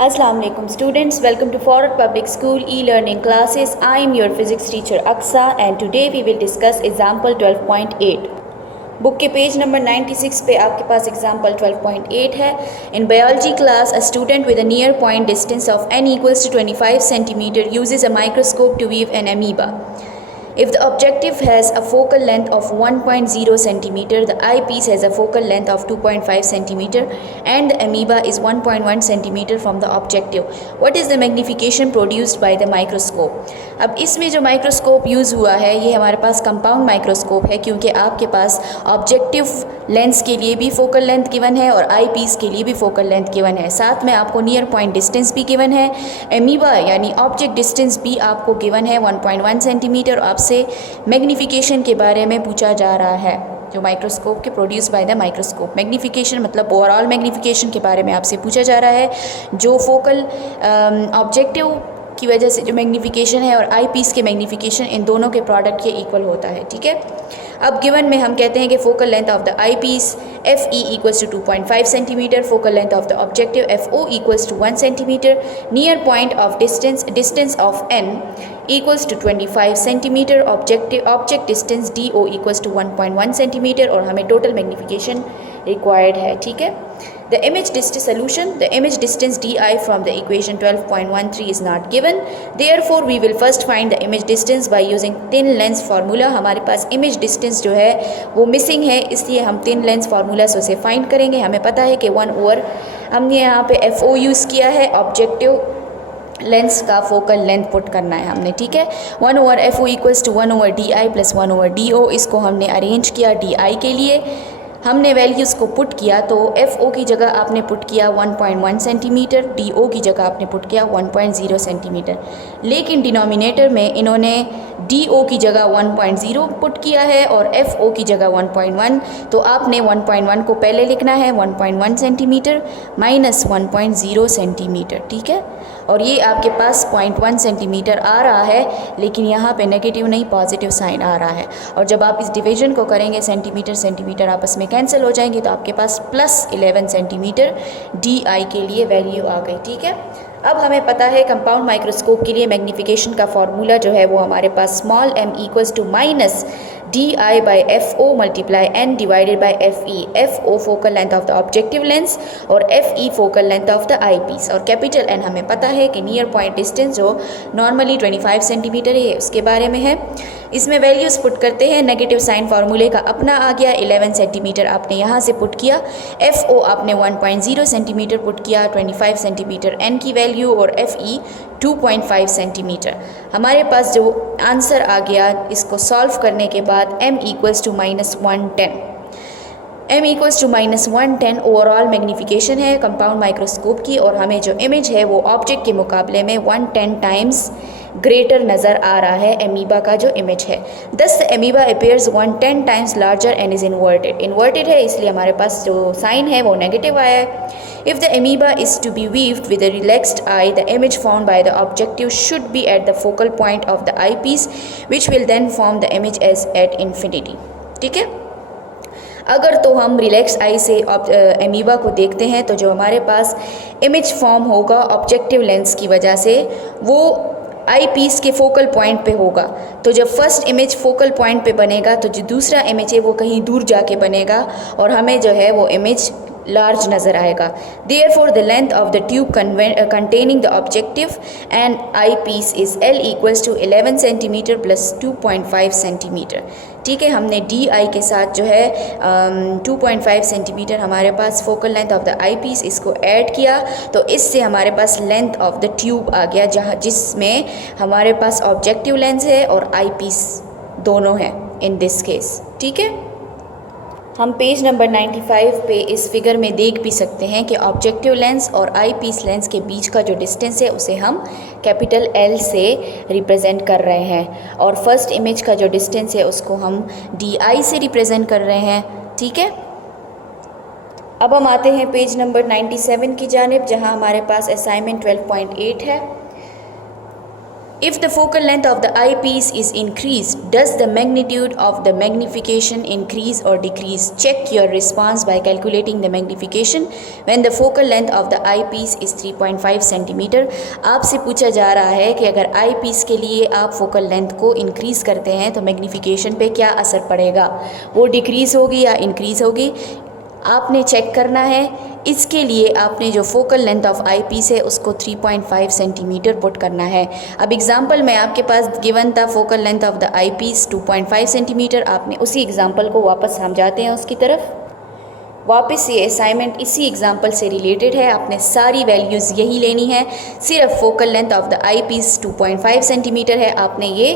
Assalamu alaikum students, welcome to Forward Public School e-learning classes. I am your physics teacher Aksa and today we will discuss example 12.8. Book के page number 96 पे आपके पास example 12.8 है. In biology class a student with a near point distance of n equals to 25 centimeter uses a microscope to view an amoeba. If the objective has a focal length of 1.0 centimeter, the eyepiece has a focal length of 2.5 centimeter and the amoeba is 1.1 centimeter from the objective. What is the magnification produced by the microscope? अब इसमें जो microscope use हुआ है ये हमारे पास compound microscope है क्योंकि आपके पास ऑब्जेक्टिव लेंस के लिए भी फोकल लेंथ गिवन है और आई पीस के लिए भी फोकल लेंथ गिवन है. साथ में आपको नियर पॉइंट डिस्टेंस भी गिवन है. एमीबा यानी ऑब्जेक्ट डिस्टेंस भी आपको गिवन है 1.1 सेंटीमीटर. आपसे मैग्नीफिकेशन के बारे में पूछा जा रहा है जो माइक्रोस्कोप के produce by the microscope. Magnification मतलब ओवरऑल मैग्नीफिकेशन के बारे में आपसे पूछा जा रहा है जो फोकल ऑब्जेक्टिव की वजह से जो मैग्नीफिकेशन है और आई पीस के मैग्नीफिकेशन इन दोनों के प्रोडक्ट के इक्वल होता है. ठीक है. अब गिवन में हम कहते हैं कि focal length of the I piece f e equals to 2.5 centimetre, focal length of the objective f o equals to 1 centimetre, near point of distance of n equals to 25 centimeter, object distance DO equals to 1.1 centimeter और हमें total magnification required है. ठीक है. The image distance solution, the image distance DI from the equation 12.13 is not given. Therefore, we will first find the image distance by using thin lens formula. हमारे पास image distance जो है वो missing है इसलिए हम thin lens formula से उसे find करेंगे. हमें पता है कि 1/, हमने यहाँ पे FO यूज़ किया है, ऑब्जेक्टिव लेंस का फोकल लेंथ पुट करना है हमने. ठीक है. 1/FO equals to 1/DI plus 1/DO. इसको हमने अरेंज किया DI के लिए. हमने वैल्यूज़ को पुट किया तो FO की जगह आपने पुट किया 1.1 सेंटीमीटर, DO की जगह आपने पुट किया 1.0 सेंटीमीटर. लेकिन डिनोमिनेटर में इन्होंने DO की जगह 1.0 पुट किया है और FO की जगह 1.1. तो आपने 1.1 को पहले लिखना है 1.1 सेंटीमीटर माइनस 1.0 सेंटीमीटर. ठीक है. और ये आपके पास 0.1 सेंटीमीटर आ रहा है लेकिन यहाँ पे नेगेटिव नहीं पॉजिटिव साइन आ रहा है. और जब आप इस डिवीजन को करेंगे सेंटीमीटर सेंटीमीटर आपस में कैंसिल हो जाएंगे तो आपके पास प्लस 11 सेंटीमीटर DI के लिए वैल्यू आ गई. ठीक है. अब हमें पता है कंपाउंड माइक्रोस्कोप के लिए मैग्नीफिकेशन का फॉर्मूला जो है वो हमारे पास small m equals to minus DI by FO multiply n divided by FE. FO focal length of the objective lens और FE focal length of the I piece. और कैपिटल N हमें पता है कि नियर पॉइंट डिस्टेंस जो normally 25 centimetre है उसके बारे में है. इसमें वैल्यूज़ पुट करते हैं. नेगेटिव साइन फार्मूले का अपना आ गया 11 सेंटीमीटर आपने यहाँ से पुट किया. FO आपने 1.0 सेंटीमीटर पुट किया, 25 सेंटीमीटर n की वैल्यू और FE 2.5 सेंटीमीटर. हमारे पास जो आंसर आ गया इसको सॉल्व करने के बाद m equals to -110. m equals to -110 overall magnification है कंपाउंड माइक्रोस्कोप की और हमें जो इमेज है वो ऑब्जेक्ट के मुकाबले में 110 टाइम्स ग्रेटर नज़र आ रहा है एमीबा का जो इमेज है. दस amoeba appears 110 times larger and is inverted है इसलिए हमारे पास जो साइन है वो नेगेटिव आया है. If the amoeba is to be viewed with a relaxed eye, the image found by the objective should be at the focal point of the eyepiece, which will then form the image as at infinity. ठीक है. अगर तो हम relax I से amoeba को देखते हैं तो जो हमारे पास इमेज फॉर्म होगा ऑब्जेक्टिव लेंस की वजह से वो आई पीस के फोकल पॉइंट पे होगा. तो जब फर्स्ट इमेज फोकल पॉइंट पे बनेगा तो जो दूसरा इमेज है वो कहीं दूर जाके बनेगा और हमें जो है वो इमेज लार्ज नज़र आएगा. Therefore, the length of the tube containing the objective and eyepiece is L equals to 11 centimeter plus 2.5 centimeter. ठीक है. हमने DI के साथ जो है 2.5 सेंटीमीटर हमारे पास focal length of the I piece इसको ऐड किया तो इससे हमारे पास लेंथ ऑफ द ट्यूब आ गया जहाँ जिसमें हमारे पास ऑब्जेक्टिव लेंस है और आई पीस दोनों हैं इन दिस केस. ठीक है. हम पेज नंबर 95 पे इस फिगर में देख भी सकते हैं कि ऑब्जेक्टिव लेंस और आई पीस लेंस के बीच का जो डिस्टेंस है उसे हम कैपिटल L से रिप्रेजेंट कर रहे हैं और फर्स्ट इमेज का जो डिस्टेंस है उसको हम DI से रिप्रेजेंट कर रहे हैं. ठीक है. अब हम आते हैं पेज नंबर 97 की जानिब जहां हमारे पास असाइनमेंट 12.8 है. If the focal length of the eyepiece is increased, does the magnitude of the magnification increase or decrease? Check your response by calculating the magnification when the focal length of the eyepiece is 3.5 cm. आपसे पूछा जा रहा है कि अगर eyepiece के लिए आप focal length को increase करते हैं तो magnification पे क्या असर पड़ेगा, वो decrease होगी या increase होगी, आपने चेक करना है। इसके लिए आपने जो focal length of eyepiece है उसको 3.5 सेंटीमीटर पुट करना है। अब एग्जांपल में आपके पास गिवन था focal length of the I piece 2.5 centimetre. आपने उसी एग्जांपल को वापस हम जाते हैं उसकी तरफ। वापस ये असाइनमेंट इसी एग्जांपल से रिलेटेड है, आपने सारी वैल्यूज़ यही लेनी है। सिर्फ focal length of the I piece 2.5 centimetre है, आपने ये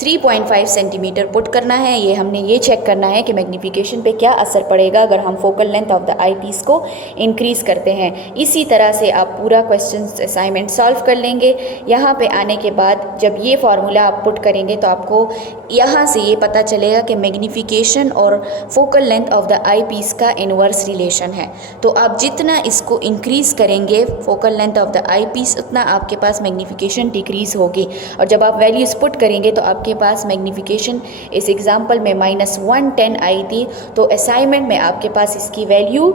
3.5 सेंटीमीटर पुट करना है। ये हमने ये चेक करना है कि मैग्नीफिकेशन पे क्या असर पड़ेगा अगर हम focal length of the I piece को इंक्रीज़ करते हैं। इसी तरह से आप पूरा क्वेश्चन असाइनमेंट सॉल्व कर लेंगे। यहाँ पे आने के बाद जब ये फार्मूला आप पुट करेंगे तो आपको यहाँ से ये पता चलेगा कि मैग्नीफिकेशन और focal length of the I piece का इनवर्स रिलेशन है। तो आप जितना इसको इंक्रीज़ करेंगे focal length of the I piece, उतना आपके पास मैग्नीफिकेशन डिक्रीज़ होगी। और जब आप वैल्यूज़ पुट करेंगे तो आपके पास मैग्नीफिकेशन इस एग्जांपल में -110 आई थी, तो असाइनमेंट में आपके पास इसकी वैल्यू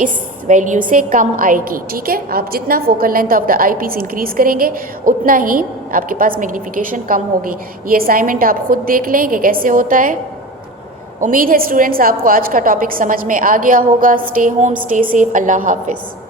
इस वैल्यू से कम आएगी। ठीक है, आप जितना focal length of the I piece increase करेंगे उतना ही आपके पास मैग्नीफिकेशन कम होगी। ये असाइनमेंट आप खुद देख लें कि कैसे होता है। उम्मीद है स्टूडेंट्स आपको आज का टॉपिक समझ में आ गया होगा। स्टे होम, स्टे सेफ, अल्लाह हाफिज़।